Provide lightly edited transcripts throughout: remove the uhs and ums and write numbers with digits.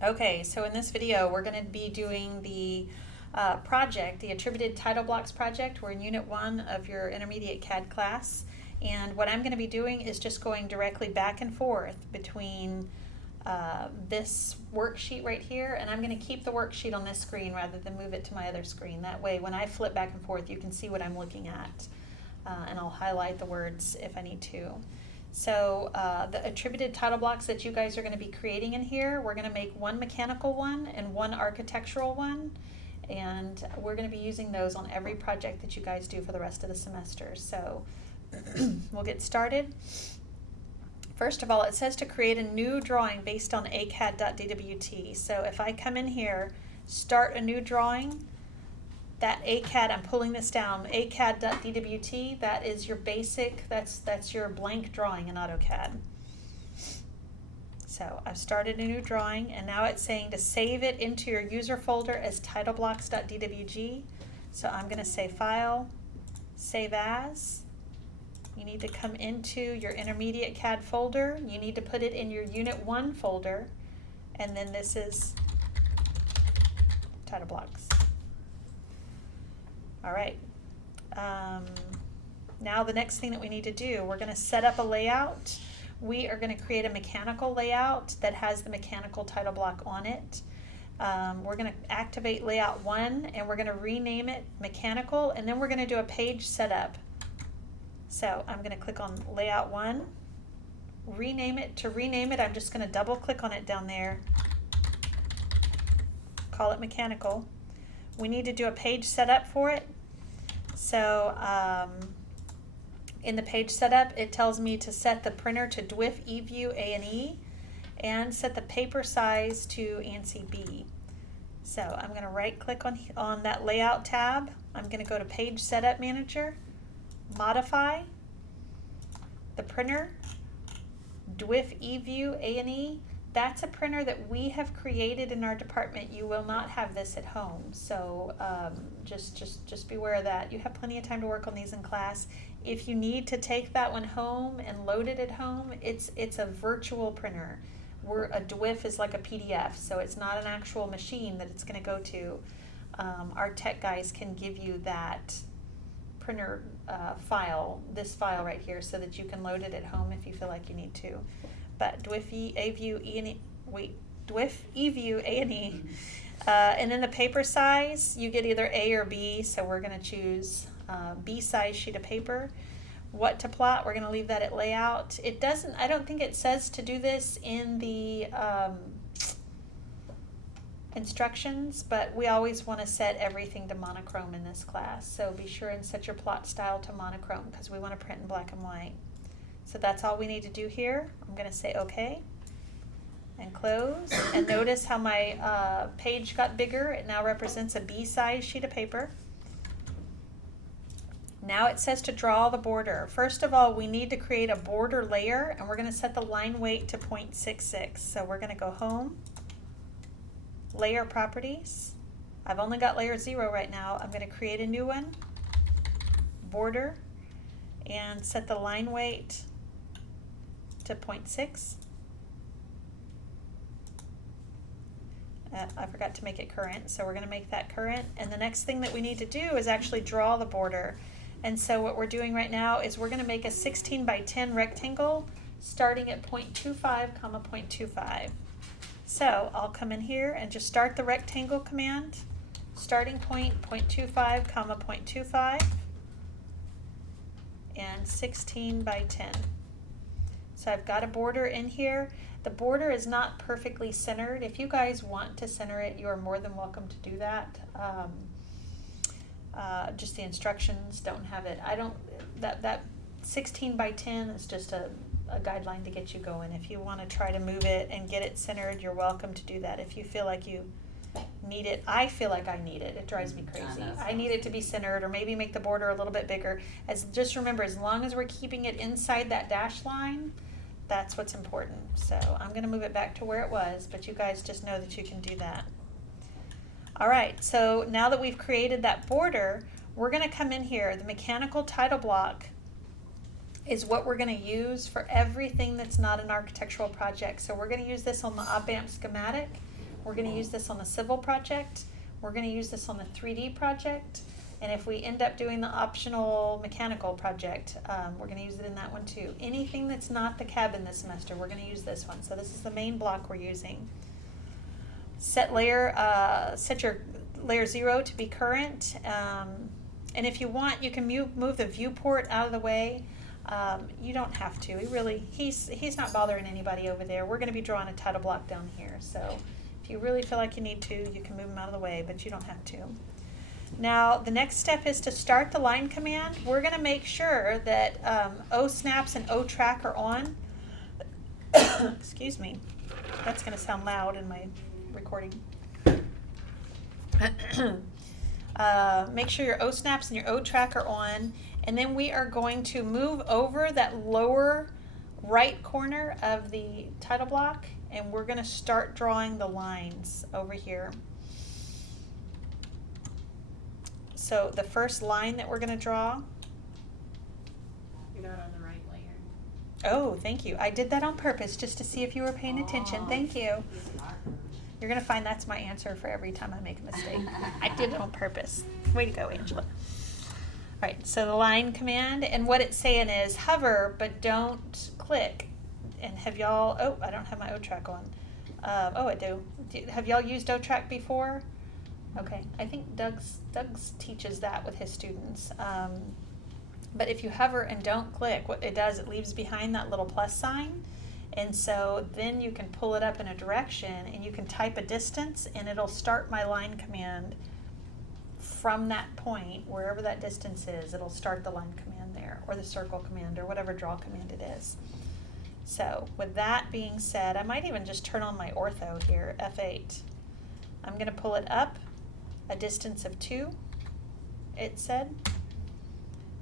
Okay, so in this video, we're going to be doing the project, the Attributed Title Blocks project. We're in Unit 1 of your Intermediate CAD class. And what I'm going to be doing is just going directly back and forth between this worksheet right here, and I'm going to keep the worksheet on this screen rather than move it to my other screen. That way, when I flip back and forth, you can see what I'm looking at. And I'll highlight the words if I need to. So the attributed title blocks that you guys are going to be creating in here, we're going to make one mechanical one and one architectural one. And we're going to be using those on every project that you guys do for the rest of the semester. So we'll get started. First of all, it says to create a new drawing based on acad.dwt. So if I come in here, start a new drawing, that ACAD, I'm pulling this down, acad.dwt, that is your basic, that's your blank drawing in AutoCAD. So I've started a new drawing, and now it's saying to save it into your user folder as titleblocks.dwg. So I'm going to say File, Save As. You need to come into your Intermediate CAD folder. You need to put it in your Unit 1 folder, and then this is title blocks. All right, now the next thing that we need to do, we're going to set up a layout. We are going to create a mechanical layout that has the mechanical title block on it. We're going to activate layout 1, and we're going to rename it mechanical, and then we're going to do a page setup. So I'm going to click on layout 1, rename it. To rename it, I'm just going to double click on it down there, call it mechanical. We need to do a page setup for it. So in the page setup, it tells me to set the printer to DWF eView A&E and set the paper size to ANSI B. So I'm going to right click on that layout tab. I'm going to go to Page Setup Manager, Modify, the printer, DWF eView A&E. That's a printer that we have created in our department. You will not have this at home, so just beware of that. You have plenty of time to work on these in class. If you need to take that one home and load it at home, it's a virtual printer. A DWF is like a PDF, so it's not an actual machine that it's going to go to. Our tech guys can give you that printer file, this file right here, so that you can load it at home if you feel like you need to. But DWF eView A&E. And then the paper size, you get either A or B, so we're going to choose B size sheet of paper. What to plot, we're going to leave that at layout. I don't think it says to do this in the instructions, but we always want to set everything to monochrome in this class. So be sure and set your plot style to monochrome because we want to print in black and white. So that's all we need to do here. I'm going to say OK and close. And notice how my page got bigger. It now represents a B-size sheet of paper. Now it says to draw the border. First of all, we need to create a border layer, and we're going to set the line weight to 0.66. So we're going to go Home, Layer Properties. I've only got layer 0 right now. I'm going to create a new one, Border, and set the line weight to 0.6. I forgot to make it current, so we're going to make that current. And the next thing that we need to do is actually draw the border. And so what we're doing right now is we're going to make a 16 by 10 rectangle starting at 0.25, 0.25. So I'll come in here and just start the rectangle command, starting point 0.25, 0.25, and 16 by 10. So I've got a border in here. The border is not perfectly centered. If you guys want to center it, you are more than welcome to do that. Just the instructions don't have it. That 16 by 10 is just a guideline to get you going. If you want to try to move it and get it centered, you're welcome to do that. If you feel like you need it, I feel like I need it. It drives me crazy. I need it to be centered, or maybe make the border a little bit bigger. Just remember, as long as we're keeping it inside that dash line, that's what's important. So I'm going to move it back to where it was, but you guys just know that you can do that. All right, so now that we've created that border, we're going to come in here. The mechanical title block is what we're going to use for everything that's not an architectural project. So we're going to use this on the op amp schematic. We're gonna use this on the civil project. We're gonna use this on the 3D project. And if we end up doing the optional mechanical project, we're gonna use it in that one too. Anything that's not the cabin this semester, we're gonna use this one. So this is the main block we're using. Set your layer 0 to be current. And if you want, you can move the viewport out of the way. You don't have to. He's not bothering anybody over there. We're gonna be drawing a title block down here. So if you really feel like you need to, you can move him out of the way, but you don't have to. Now, the next step is to start the line command. We're going to make sure that O-snaps and O-track are on. Excuse me. That's going to sound loud in my recording. Make sure your O-snaps and your O-track are on. And then we are going to move over that lower right corner of the title block. And we're going to start drawing the lines over here. So the first line that we're going to draw. You're not on the right layer. Oh, thank you. I did that on purpose just to see if you were paying attention. Thank you. You're going to find that's my answer for every time I make a mistake. I did it on purpose. Way to go, Angela. All right, so the line command, and what it's saying is hover, but don't click. And have y'all, oh, I don't have my O-track on. Oh, I do. Have y'all used O-track before? Okay, I think Doug's teaches that with his students. But if you hover and don't click, what it does, it leaves behind that little plus sign. And so then you can pull it up in a direction and you can type a distance and it'll start my line command from that point, wherever that distance is, it'll start the line command there, or the circle command, or whatever draw command it is. So with that being said, I might even just turn on my ortho here, F8. I'm going to pull it up a distance of 2, it said.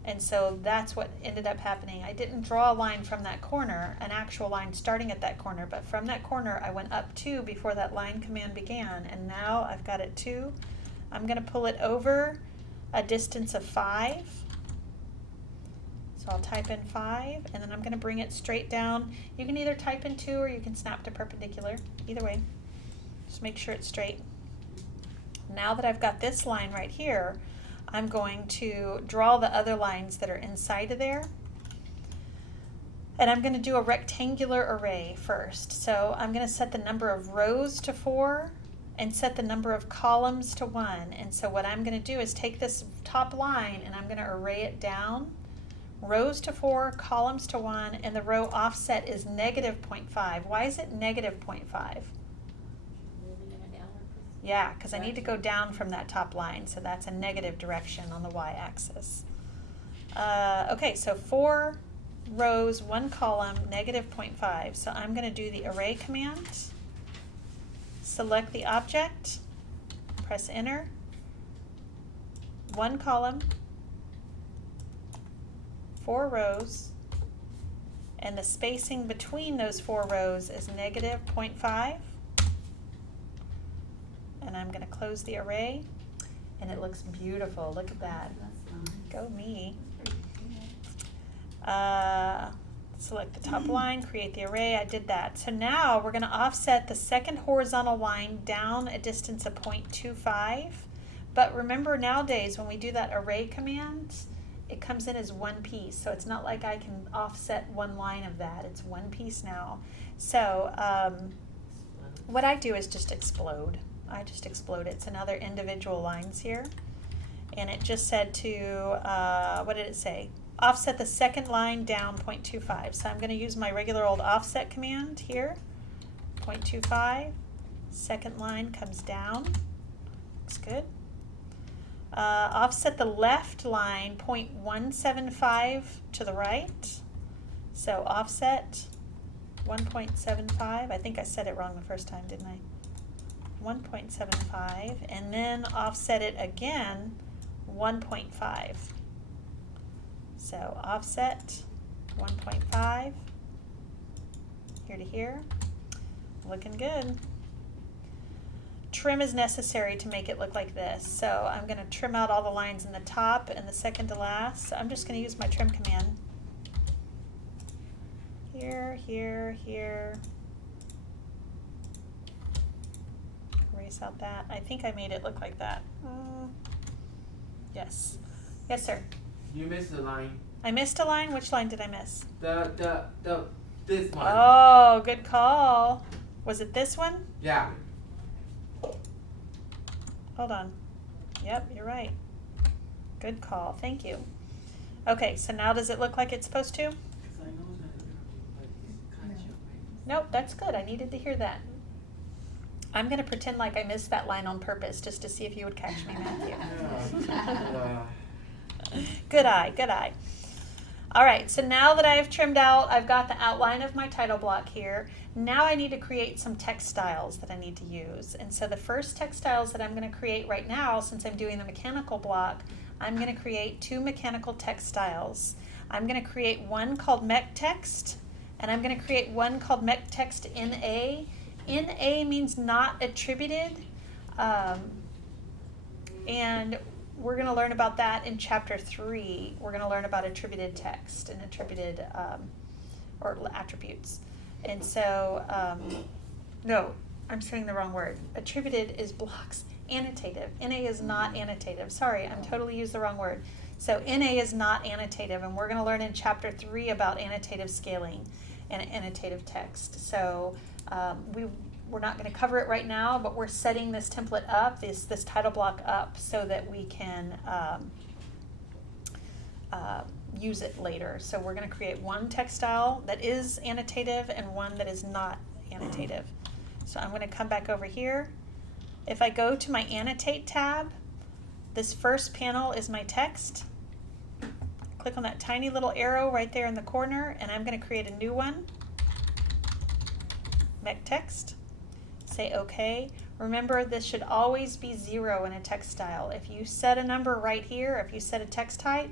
And so that's what ended up happening. I didn't draw a line from that corner, an actual line starting at that corner, but from that corner I went up 2 before that line command began, and now I've got it 2. I'm going to pull it over a distance of 5. So I'll type in 5, and then I'm going to bring it straight down. You can either type in 2 or you can snap to perpendicular. Either way, just make sure it's straight. Now that I've got this line right here, I'm going to draw the other lines that are inside of there. And I'm going to do a rectangular array first. So I'm going to set the number of rows to 4 and set the number of columns to 1. And so what I'm going to do is take this top line and I'm going to array it down. Rows to 4, columns to 1, and the row offset is -0.5. Why is it -0.5? Yeah, because I need to go down from that top line, so that's a negative direction on the y-axis. Okay, so 4 rows, 1 column, -0.5. So I'm going to do the array command, select the object, press enter, 1 column, 4 rows, and the spacing between those 4 rows is -0.5. And I'm going to close the array, and it looks beautiful. Look at that. Go me. Select the top line, create the array. I did that. So now we're going to offset the second horizontal line down a distance of 0.25. But remember, nowadays when we do that array command, it comes in as one piece. So it's not like I can offset one line of that. It's one piece now. So what I do is just explode. I just explode it. It's another individual lines here. And it just said to, what did it say? Offset the second line down 0.25. So I'm going to use my regular old offset command here. 0.25. Second line comes down. Looks good. Offset the left line 0.175 to the right. So offset 1.75. I think I said it wrong the first time, didn't I? 1.75, and then offset it again 1.5. So offset 1.5 here to here. Looking good. Trim is necessary to make it look like this. So I'm going to trim out all the lines in the top and the second to last. So I'm just going to use my trim command. Here, here, here. erase out that. I think I made it look like that. Yes. Yes, sir. You missed the line. I missed a line. Which line did I miss? This one. Oh, good call. Was it this one? Yeah. Hold on. Yep, you're right. Good call. Thank you. Okay, so now does it look like it's supposed to? Nope, that's good. I needed to hear that. I'm going to pretend like I missed that line on purpose just to see if you would catch me, Matthew. Good eye, good eye. All right, so now that I've trimmed out, I've got the outline of my title block here. Now I need to create some text styles that I need to use. And so the first text styles that I'm going to create right now, since I'm doing the mechanical block, I'm going to create 2 mechanical text styles. I'm going to create one called mech text, and I'm going to create one called mech text NA. NA means not attributed, and we're going to learn about that in chapter 3. We're going to learn about attributed text and attributed or attributes. And so, no, I'm saying the wrong word. Attributed is blocks. Annotative. NA is not annotative. Sorry, I'm totally used the wrong word. So NA is not annotative, and we're going to learn in chapter 3 about annotative scaling and annotative text. So we're not going to cover it right now, but we're setting this template up, this title block up, so that we can use it later. So we're going to create one text style that is annotative and one that is not annotative. So I'm going to come back over here. If I go to my Annotate tab, this first panel is my text. Click on that tiny little arrow right there in the corner, and I'm going to create a new one. Mech text. Say OK. Remember, this should always be 0 in a text style. If you set a number right here, if you set a text type,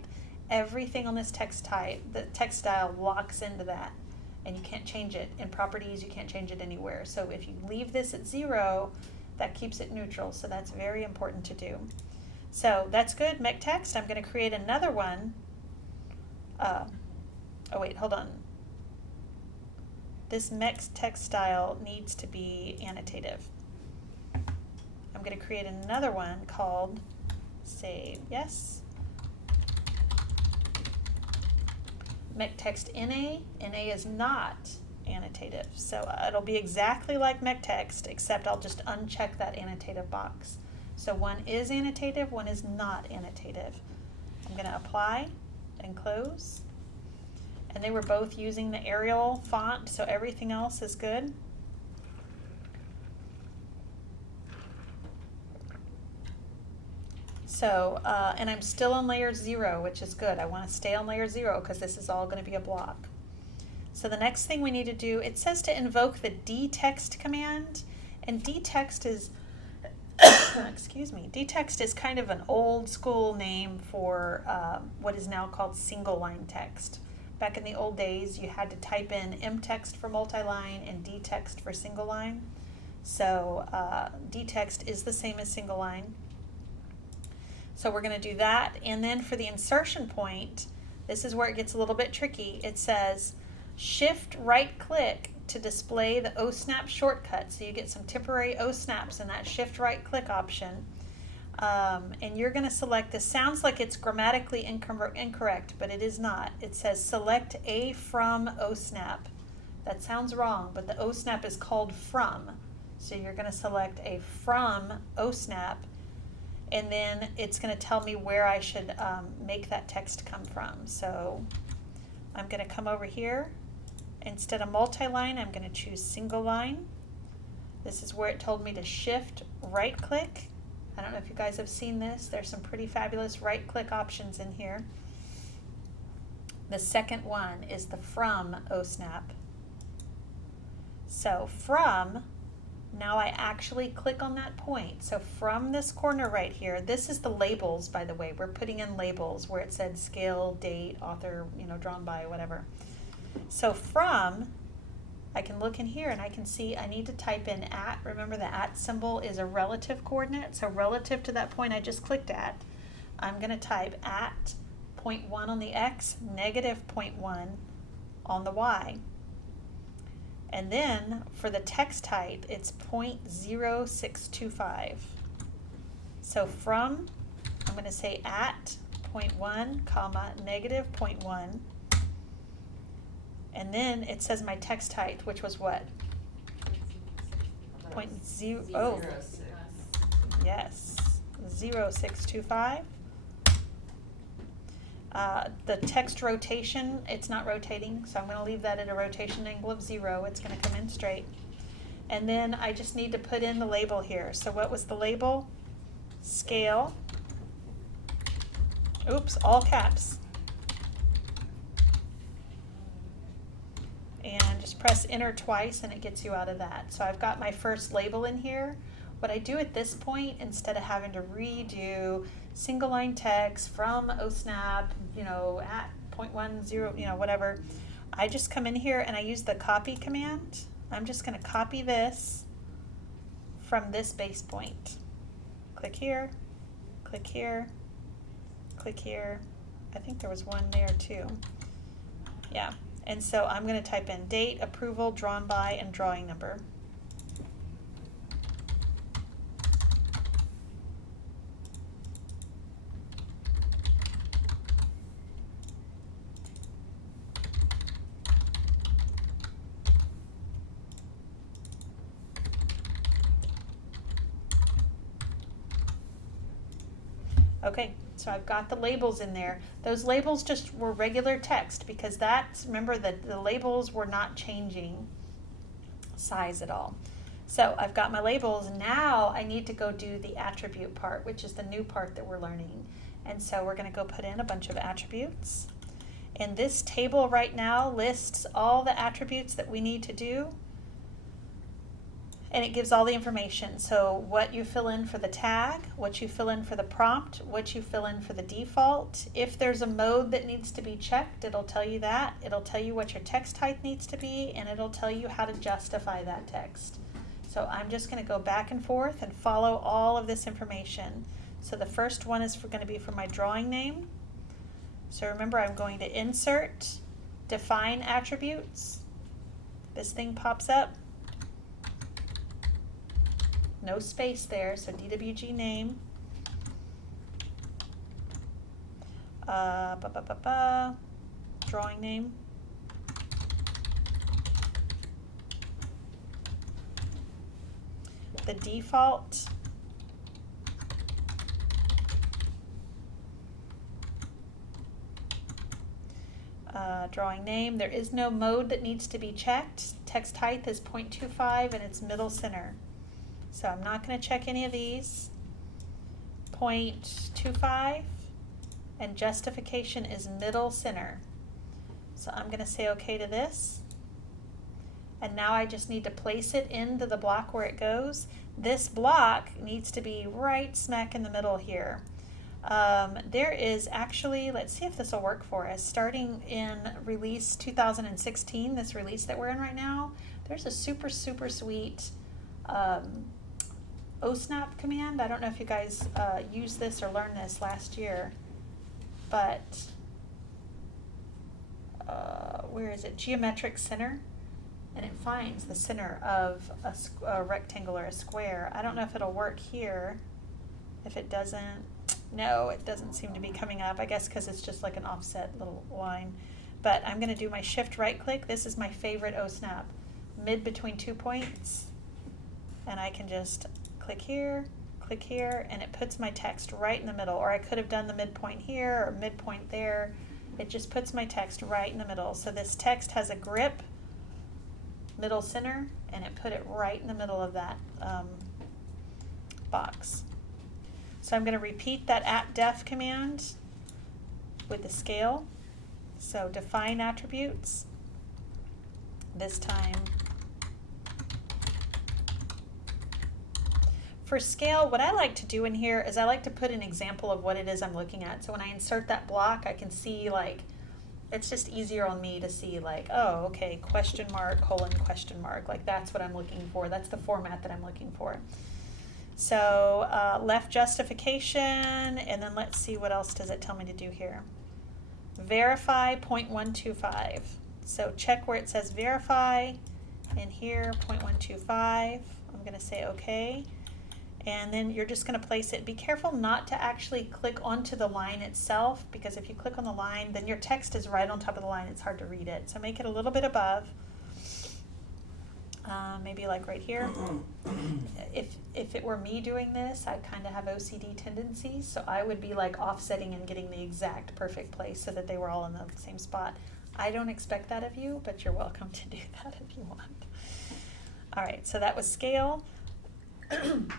everything on this text type, the text style locks into that, and you can't change it. In properties, you can't change it anywhere. So if you leave this at 0, that keeps it neutral. So that's very important to do. So that's good. Mech text. I'm going to create another one. Oh wait, hold on. This mech text style needs to be annotative. I'm going to create another one called save. Yes. Mech text NA. NA is not annotative. So it'll be exactly like mech text, except I'll just uncheck that annotative box. So one is annotative, one is not annotative. I'm going to apply and close. And they were both using the Arial font, so everything else is good. So, and I'm still on layer 0, which is good. I want to stay on layer 0 because this is all going to be a block. So the next thing we need to do, it says to invoke the dtext command, and dtext is, excuse me, dtext is kind of an old school name for what is now called single line text. Back in the old days, you had to type in mtext for multi-line and dtext for single line. So dtext is the same as single line. So we're going to do that. And then for the insertion point, this is where it gets a little bit tricky. It says shift right click to display the OSNAP shortcut. So you get some temporary OSNAPs in that shift right click option. And you're going to select, this sounds like it's grammatically incorrect, but it is not. It says select a from OSNAP. That sounds wrong, but the OSNAP is called from. So you're going to select a from OSNAP, and then it's going to tell me where I should make that text come from. So I'm going to come over here. Instead of multi-line, I'm going to choose single line. This is where it told me to shift right click. I don't know if you guys have seen this. There's some pretty fabulous right click options in here. The second one is the from OSNAP. So from, now I actually click on that point. So from this corner right here, this is the labels, by the way. We're putting in labels where it said scale, date, author, drawn by, whatever. So from, I can look in here and I can see I need to type in at. Remember, the at symbol is a relative coordinate. So relative to that point I just clicked at, I'm going to type at 0.1 on the x, negative 0.1 on the y. And then for the text height, it's 0.0625. So from, I'm going to say at 0.1, comma, negative 0.1. And then it says my text height, which was what? 0.0, oh, yes, 0.625. The text rotation, it's not rotating, so I'm going to leave that at a rotation angle of 0. It's going to come in straight. And then I just need to put in the label here. So what was the label? Scale. Oops, all caps. And just press enter twice and it gets you out of that. So I've got my first label in here. What I do at this point, instead of having to redo single line text from OSNAP, at 0.10, whatever, I just come in here and I use the copy command. I'm just going to copy this from this base point. Click here, click here, click here. I think there was one there too. Yeah. And so I'm going to type in date, approval, drawn by, and drawing number. Okay, so I've got the labels in there. Those labels just were regular text because remember that the labels were not changing size at all. So I've got my labels. Now I need to go do the attribute part, which is the new part that we're learning. And so we're going to go put in a bunch of attributes. And this table right now lists all the attributes that we need to do. And it gives all the information. So what you fill in for the tag, what you fill in for the prompt, what you fill in for the default. If there's a mode that needs to be checked, it'll tell you that. It'll tell you what your text height needs to be, and it'll tell you how to justify that text. So I'm just going to go back and forth and follow all of this information. So the first one is going to be for my drawing name. So remember, I'm going to insert, define attributes. This thing pops up. No space there, so DWG name. Drawing name. The default. Drawing name. There is no mode that needs to be checked. Text height is 0.25 and it's middle center. So I'm not going to check any of these. 0.25 and justification is middle center. So I'm going to say okay to this. And now I just need to place it into the block where it goes. This block needs to be right smack in the middle here. There is actually, let's see if this will work for us. Starting in release 2016, this release that we're in right now, there's a super, super sweet OSNAP command. I don't know if you guys used this or learned this last year, but where is it? Geometric center, and it finds the center of a rectangle or a square. I don't know if it'll work here. If it doesn't, no, it doesn't seem to be coming up. I guess because it's just like an offset little line. But I'm going to do my shift right click. This is my favorite OSNAP. Mid between 2 points, and I can just click here, and it puts my text right in the middle. Or I could have done the midpoint here or midpoint there. It just puts my text right in the middle. So this text has a grip, middle center, and it put it right in the middle of that box. So I'm going to repeat that @def command with the scale. So define attributes. This time, for scale, what I like to do in here is I like to put an example of what it is I'm looking at. So when I insert that block, I can see, like, it's just easier on me to see, like, oh, okay, question mark, colon, question mark. Like, that's what I'm looking for. That's the format that I'm looking for. So left justification, and then let's see what else does it tell me to do here. Verify 0.125. So check where it says verify, in here, 0.125. I'm going to say okay. And then you're just going to place it. Be careful not to actually click onto the line itself, because if you click on the line, then your text is right on top of the line. It's hard to read it. So make it a little bit above. Maybe like right here. If it were me doing this, I kind of have OCD tendencies, so I would be like offsetting and getting the exact perfect place so that they were all in the same spot. I don't expect that of you, but you're welcome to do that if you want. All right, so that was scale.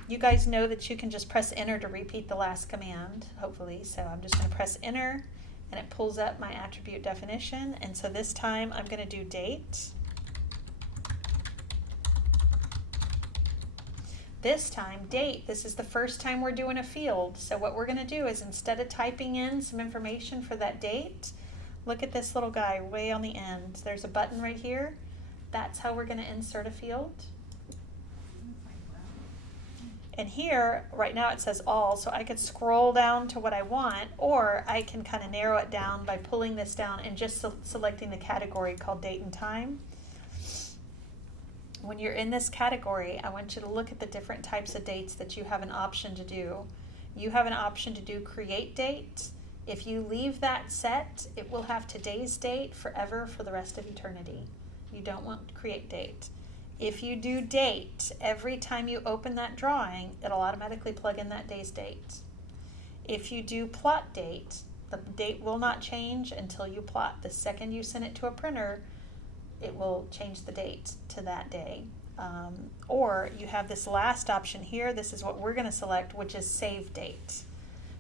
You guys know that you can just press enter to repeat the last command, hopefully. So I'm just going to press enter, and it pulls up my attribute definition. And so this time I'm going to do date. This time, date. This is the first time we're doing a field. So what we're going to do is, instead of typing in some information for that date, look at this little guy way on the end. There's a button right here. That's how we're going to insert a field. And here, right now it says all, so I could scroll down to what I want, or I can kind of narrow it down by pulling this down and just selecting the category called date and time. When you're in this category, I want you to look at the different types of dates that you have an option to do. You have an option to do create date. If you leave that set, it will have today's date forever for the rest of eternity. You don't want create date. If you do date, every time you open that drawing, it'll automatically plug in that day's date. If you do plot date, the date will not change until you plot. The second you send it to a printer, it will change the date to that day. Or you have this last option here. This is what we're going to select, which is save date.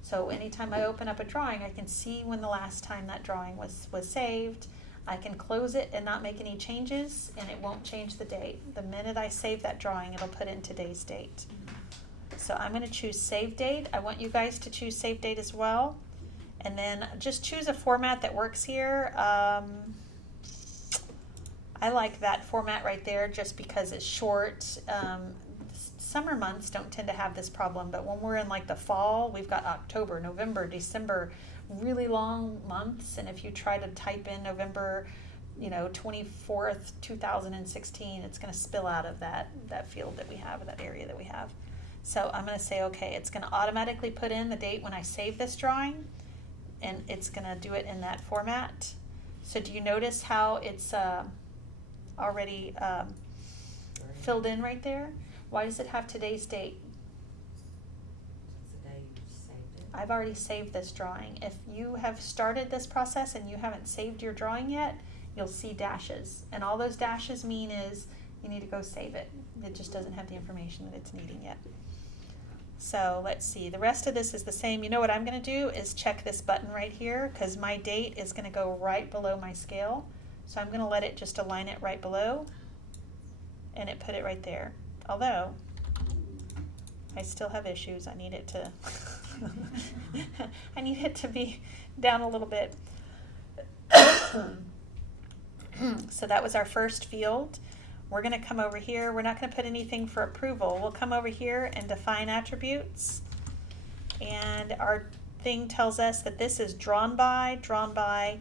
So anytime I open up a drawing, I can see when the last time that drawing was saved. I can close it and not make any changes, and it won't change the date. The minute I save that drawing, it'll put in today's date. So I'm going to choose save date. I want you guys to choose save date as well. And then just choose a format that works here. I like that format right there just because it's short. Summer months don't tend to have this problem, but when we're in like the fall, we've got October, November, December, really long months. And if you try to type in November, 24th, 2016, it's going to spill out of that field that we have, that area that we have. So I'm going to say, okay, it's going to automatically put in the date when I save this drawing, and it's going to do it in that format. So do you notice how it's already filled in right there? Why does it have today's date? It's the day you saved it. I've already saved this drawing. If you have started this process and you haven't saved your drawing yet, you'll see dashes. And all those dashes mean is you need to go save it. It just doesn't have the information that it's needing yet. So let's see. The rest of this is the same. You know what I'm going to do is check this button right here, because my date is going to go right below my scale. So I'm going to let it just align it right below, and it put it right there. Although I still have issues. I need it to I need it to be down a little bit. So that was our first field. We're going to come over here. We're not going to put anything for approval. We'll come over here and define attributes. And our thing tells us that this is drawn by.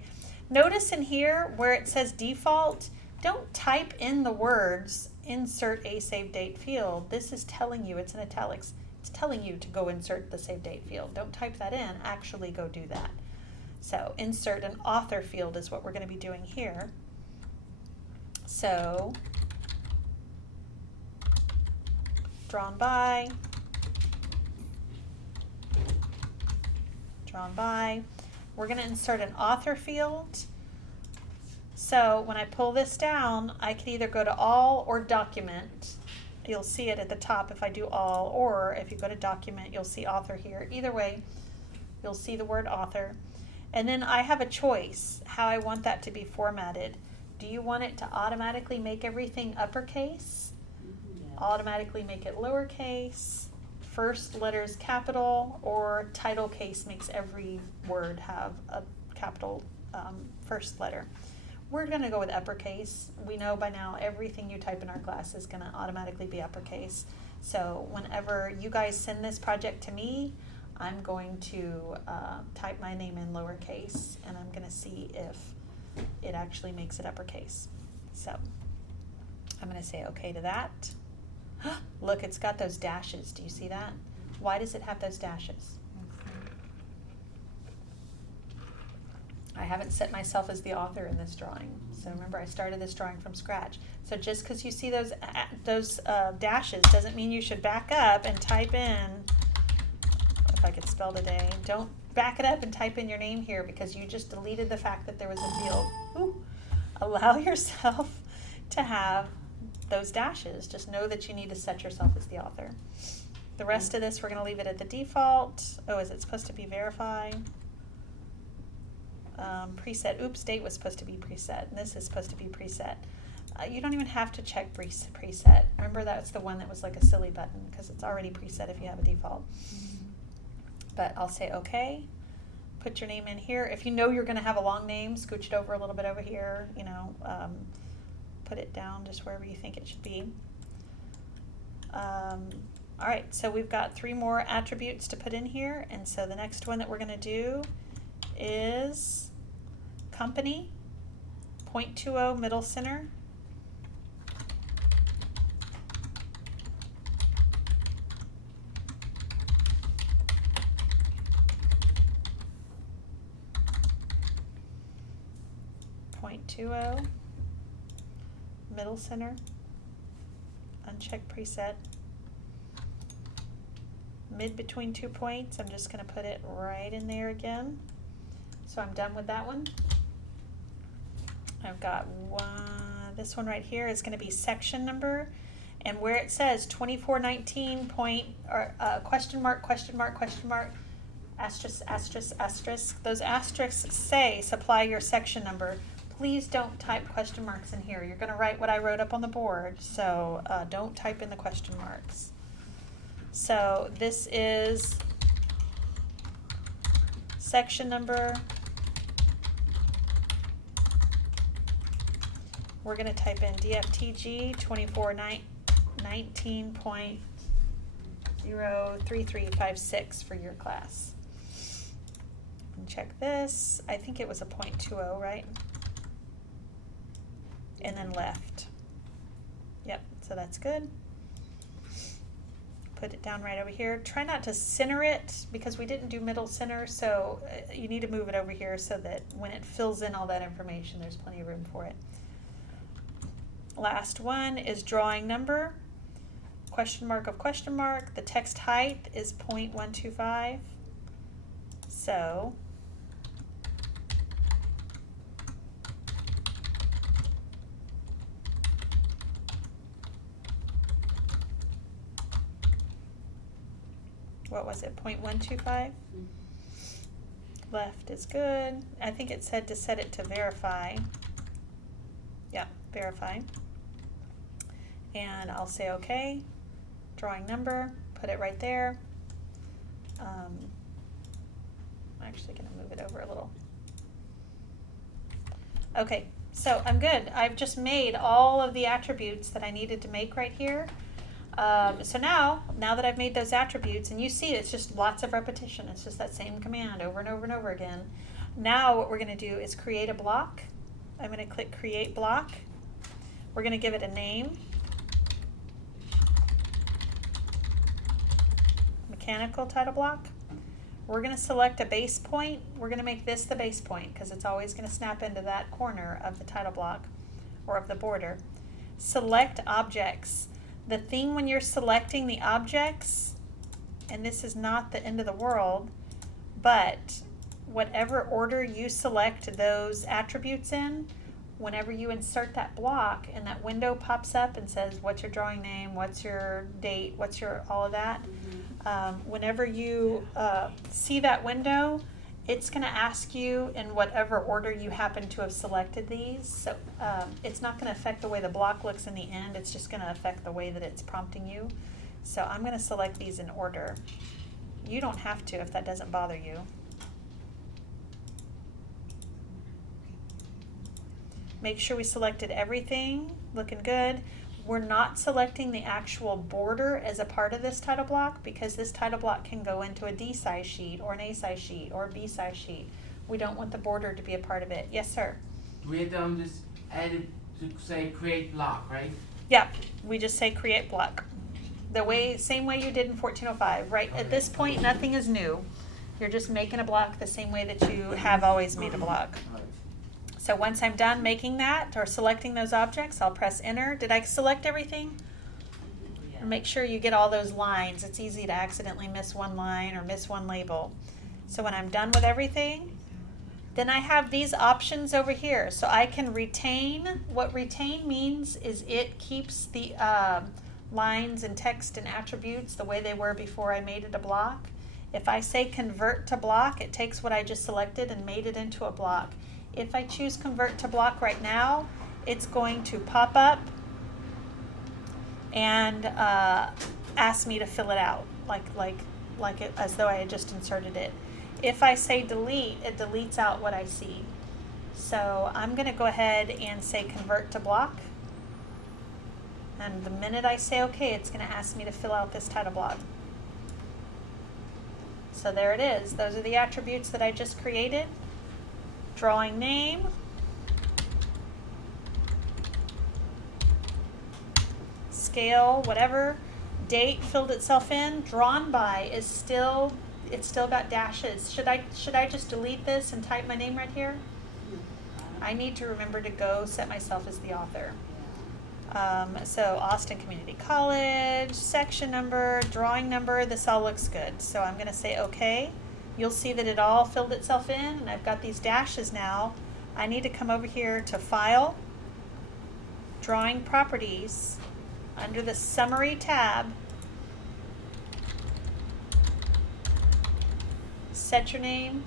Notice in here where it says default, don't type in the words insert a save date field. This is telling you, it's in italics, it's telling you to go insert the save date field. Don't type that in, actually go do that. So insert an author field is what we're going to be doing here. So drawn by. We're going to insert an author field. So when I pull this down, I can either go to all or document. You'll see it at the top if I do all, or if you go to document, you'll see author here. Either way, you'll see the word author. And then I have a choice how I want that to be formatted. Do you want it to automatically make everything uppercase? Yes. Automatically make it lowercase? First letters capital, or title case makes every word have a capital first letter? We're going to go with uppercase. We know by now everything you type in our class is going to automatically be uppercase. So whenever you guys send this project to me, I'm going to type my name in lowercase, and I'm going to see if it actually makes it uppercase. So, I'm gonna say okay to that. Look, it's got those dashes. Do you see that? Why does it have those dashes? I haven't set myself as the author in this drawing. So remember, I started this drawing from scratch. So just because you see those dashes doesn't mean you should back up and type in, if I could spell today, don't back it up and type in your name here because you just deleted the fact that there was a field. Ooh. Allow yourself to have those dashes. Just know that you need to set yourself as the author. The rest of this, we're going to leave it at the default. Oh, is it supposed to be verify? Preset. Oops, date was supposed to be preset. And this is supposed to be preset. You don't even have to check preset. Remember, that's the one that was like a silly button because it's already preset if you have a default. But I'll say okay. Put your name in here. If you know you're going to have a long name, scooch it over a little bit over here. You know, put it down just wherever you think it should be. All right, so we've got 3 more attributes to put in here. And so the next one that we're going to do is company, 0.20 middle center. .20 middle center, uncheck preset, mid between 2 points. I'm just going to put it right in there again. So I'm done with that one. I've got this one right here is going to be section number, and where it says 2419 point or question mark asterisk asterisk asterisk, those asterisks say supply your section number. Please don't type question marks in here. You're going to write what I wrote up on the board, so don't type in the question marks. So this is section number. We're going to type in DFTG 2419.03356 for your class. And check this. I think it was a 0.20, right? And then left. Yep, so that's good. Put it down right over here. Try not to center it because we didn't do middle center, so you need to move it over here so that when it fills in all that information, there's plenty of room for it. Last one is drawing number, question mark of question mark. The text height is 0.125. So what was it, 0.125? Left is good. I think it said to set it to verify. Yeah, verify. And I'll say okay. Drawing number, put it right there. I'm actually going to move it over a little. Okay, so I'm good. I've just made all of the attributes that I needed to make right here. So now that I've made those attributes, and you see it's just lots of repetition. It's just that same command over and over and over again. Now what we're going to do is create a block. I'm going to click create block. We're going to give it a name. Mechanical title block. We're going to select a base point. We're going to make this the base point because it's always going to snap into that corner of the title block or of the border. Select objects. The thing when you're selecting the objects, and this is not the end of the world, but whatever order you select those attributes in, whenever you insert that block and that window pops up and says, what's your drawing name, what's your date, what's your all of that, whenever you see that window, it's going to ask you in whatever order you happen to have selected these. So it's not going to affect the way the block looks in the end. It's just going to affect the way that it's prompting you. So I'm going to select these in order. You don't have to if that doesn't bother you. Make sure we selected everything. Looking good. We're not selecting the actual border as a part of this title block because this title block can go into a D size sheet or an A size sheet or a B size sheet. We don't want the border to be a part of it. Yes, sir? We had just added to say create block, right? Yeah, we just say create block. Same way you did in 1405, right? At this point, nothing is new. You're just making a block the same way that you have always made a block. Alright. So once I'm done making that or selecting those objects, I'll press enter. Did I select everything? Yeah. Make sure you get all those lines. It's easy to accidentally miss one line or miss one label. So when I'm done with everything, then I have these options over here. So I can retain. What retain means is it keeps the lines and text and attributes the way they were before I made it a block. If I say convert to block, it takes what I just selected and made it into a block. If I choose convert to block right now, it's going to pop up and ask me to fill it out like it, as though I had just inserted it. If I say delete, it deletes out what I see. So I'm going to go ahead and say convert to block. And the minute I say okay, it's going to ask me to fill out this title block. So there it is. Those are the attributes that I just created. Drawing name. Scale, whatever. Date filled itself in. Drawn by is still, it's still got dashes. Should I just delete this and type my name right here? I need to remember to go set myself as the author. So Austin Community College, section number, drawing number, this all looks good. So I'm going to say okay. You'll see that it all filled itself in and I've got these dashes now. I need to come over here to File, Drawing Properties, under the Summary tab, set your name.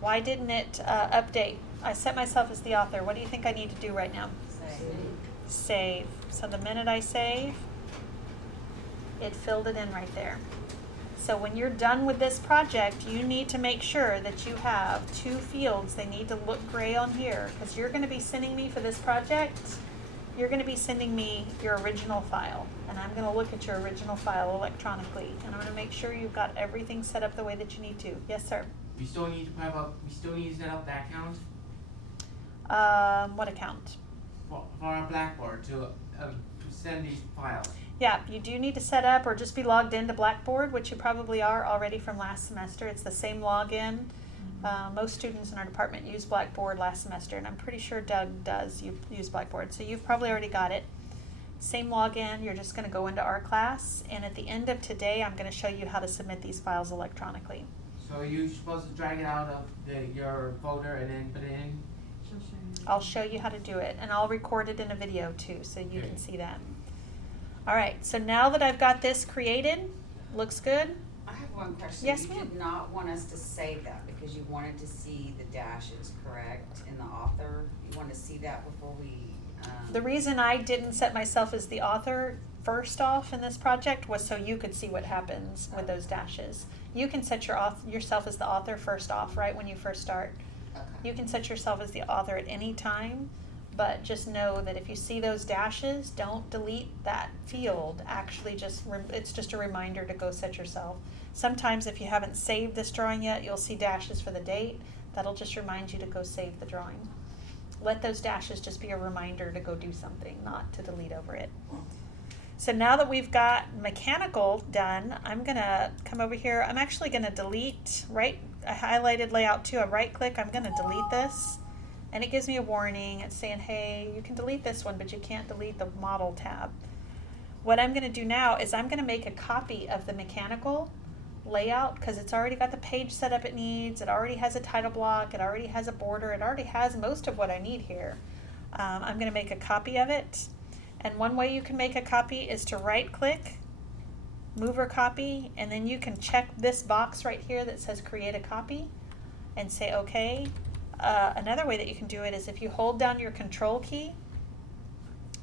Why didn't it update? I set myself as the author. What do you think I need to do right now? Save. So the minute I save, it filled it in right there. So when you're done with this project, you need to make sure that you have two fields. They need to look gray on here because you're going to be sending me for this project. You're going to be sending me your original file, and I'm going to look at your original file electronically, and I'm going to make sure you've got everything set up the way that you need to. Yes, sir. We still need to set up that account What account? for our Blackboard to send these files. Yeah, you do need to set up or just be logged into Blackboard, which you probably are already from last semester. It's the same login. Most students in our department use Blackboard last semester, and I'm pretty sure Doug does use Blackboard. So you've probably already got it. Same login. You're just going to go into our class, and at the end of today, I'm going to show you how to submit these files electronically. So you're supposed to drag it out of your folder and then put it in? I'll show you how to do it, and I'll record it in a video too, so you can see that. All right, so now that I've got this created, looks good. I have one question. Yes, You ma'am. did not want us to save that because you wanted to see the dashes, correct, in the author? You wanted to see that before we, The reason I didn't set myself as the author first off in this project was so you could see what happens with those dashes. You can set yourself as the author first off, right, when you first start. okay. You can set yourself as the author at any time, but just know that if you see those dashes, don't delete that field. Actually, it's just a reminder to go set yourself. Sometimes if you haven't saved this drawing yet, you'll see dashes for the date. That'll just remind you to go save the drawing. Let those dashes just be a reminder to go do something, not to delete over it. So now that we've got mechanical done, I'm gonna come over here. I'm actually gonna delete, I highlighted layout 2, I right click, I'm gonna delete this. And it gives me a warning. It's saying, hey, you can delete this one, but you can't delete the model tab. What I'm gonna do now is I'm gonna make a copy of the mechanical layout because it's already got the page set up it needs. It already has a title block. It already has a border. It already has most of what I need here. I'm gonna make a copy of it. And one way you can make a copy is to right click, move or copy, and then you can check this box right here that says create a copy and say okay. Another way that you can do it is if you hold down your control key,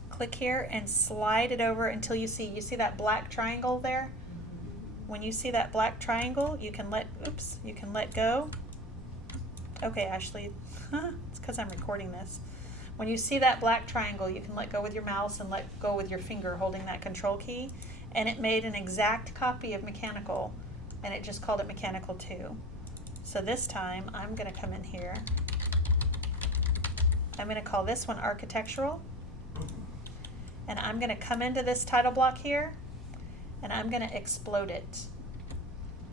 click here and slide it over until you see that black triangle there. When you see that black triangle, you can let go. Okay, Ashley, it's because I'm recording this. When you see that black triangle, you can let go with your mouse and let go with your finger holding that control key. And it made an exact copy of mechanical, and it just called it mechanical 2. So this time, I'm going to come in here. I'm gonna call this one architectural. And I'm gonna come into this title block here, and I'm gonna explode it.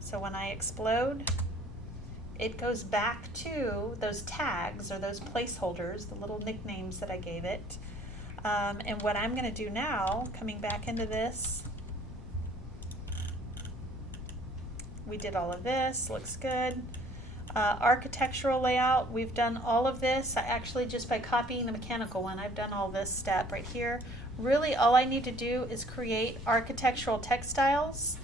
So when I explode, it goes back to those tags or those placeholders, the little nicknames that I gave it. And what I'm gonna do now, coming back into this, we did all of this, looks good. Architectural layout, we've done all of this. I actually, just by copying the mechanical one, I've done all this step right here. Really, all I need to do is create architectural textiles.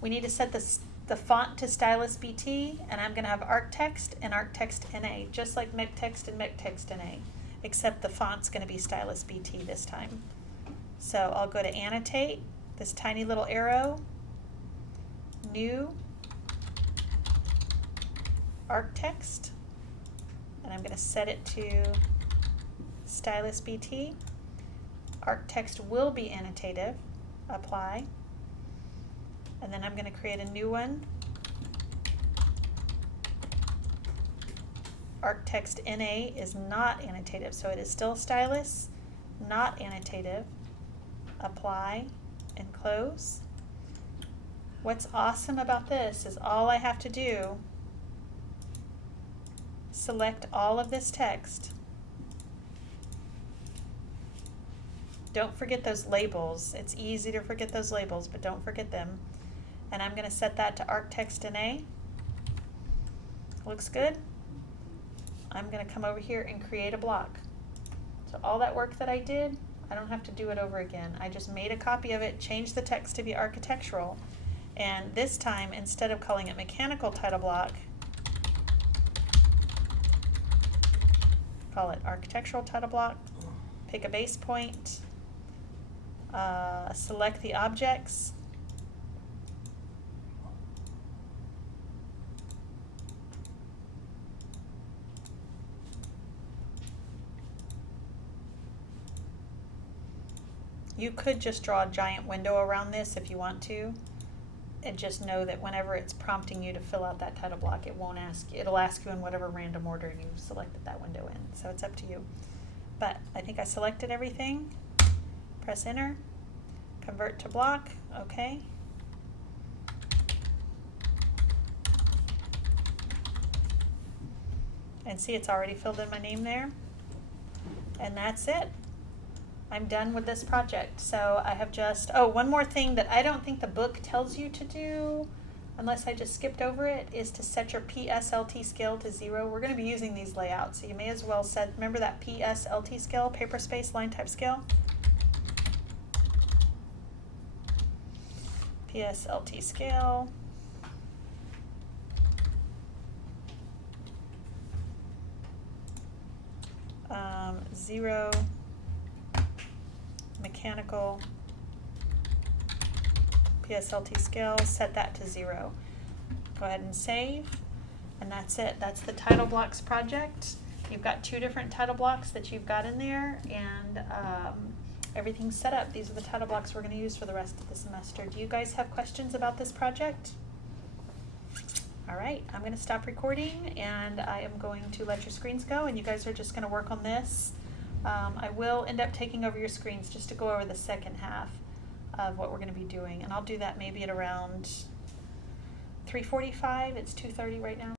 We need to set the font to Stylus BT, and I'm gonna have ArcText and ArcText NA, just like MecText and MecText NA, except the font's gonna be Stylus BT this time. So I'll go to annotate, this tiny little arrow, new, ArcText, and I'm gonna set it to Stylus BT. ArcText will be annotative, apply, and then I'm gonna create a new one. ArcText NA is not annotative, so it is still Stylus, not annotative, apply, and close. What's awesome about this is all I have to do, select all of this text. Don't forget those labels. It's easy to forget those labels, but don't forget them. And I'm gonna set that to ArcText NA. Looks good. I'm gonna come over here and create a block. So all that work that I did, I don't have to do it over again. I just made a copy of it, changed the text to be architectural, and this time, instead of calling it mechanical title block, call it architectural title block, pick a base point, select the objects, you could just draw a giant window around this if you want to, and just know that whenever it's prompting you to fill out that title block, it'll ask you in whatever random order you selected that window in, so it's up to you. But I think I selected everything. Press enter, convert to block, okay. And see, it's already filled in my name there. And that's it. I'm done with this project. So I have just, one more thing that I don't think the book tells you to do, unless I just skipped over it, is to set your PSLT scale to 0. We're going to be using these layouts, so you may as well set, remember that PSLT scale, paper space line type scale? PSLT scale. Zero. Mechanical. PSLT scale, set that to 0. Go ahead and save, and that's it. That's the title blocks project. You've got 2 different title blocks that you've got in there, and everything's set up. These are the title blocks we're going to use for the rest of the semester. Do you guys have questions about this project? All right, I'm going to stop recording, and I am going to let your screens go, and you guys are just going to work on this. I will end up taking over your screens just to go over the second half of what we're going to be doing, and I'll do that maybe at around 3:45. It's 2:30 right now.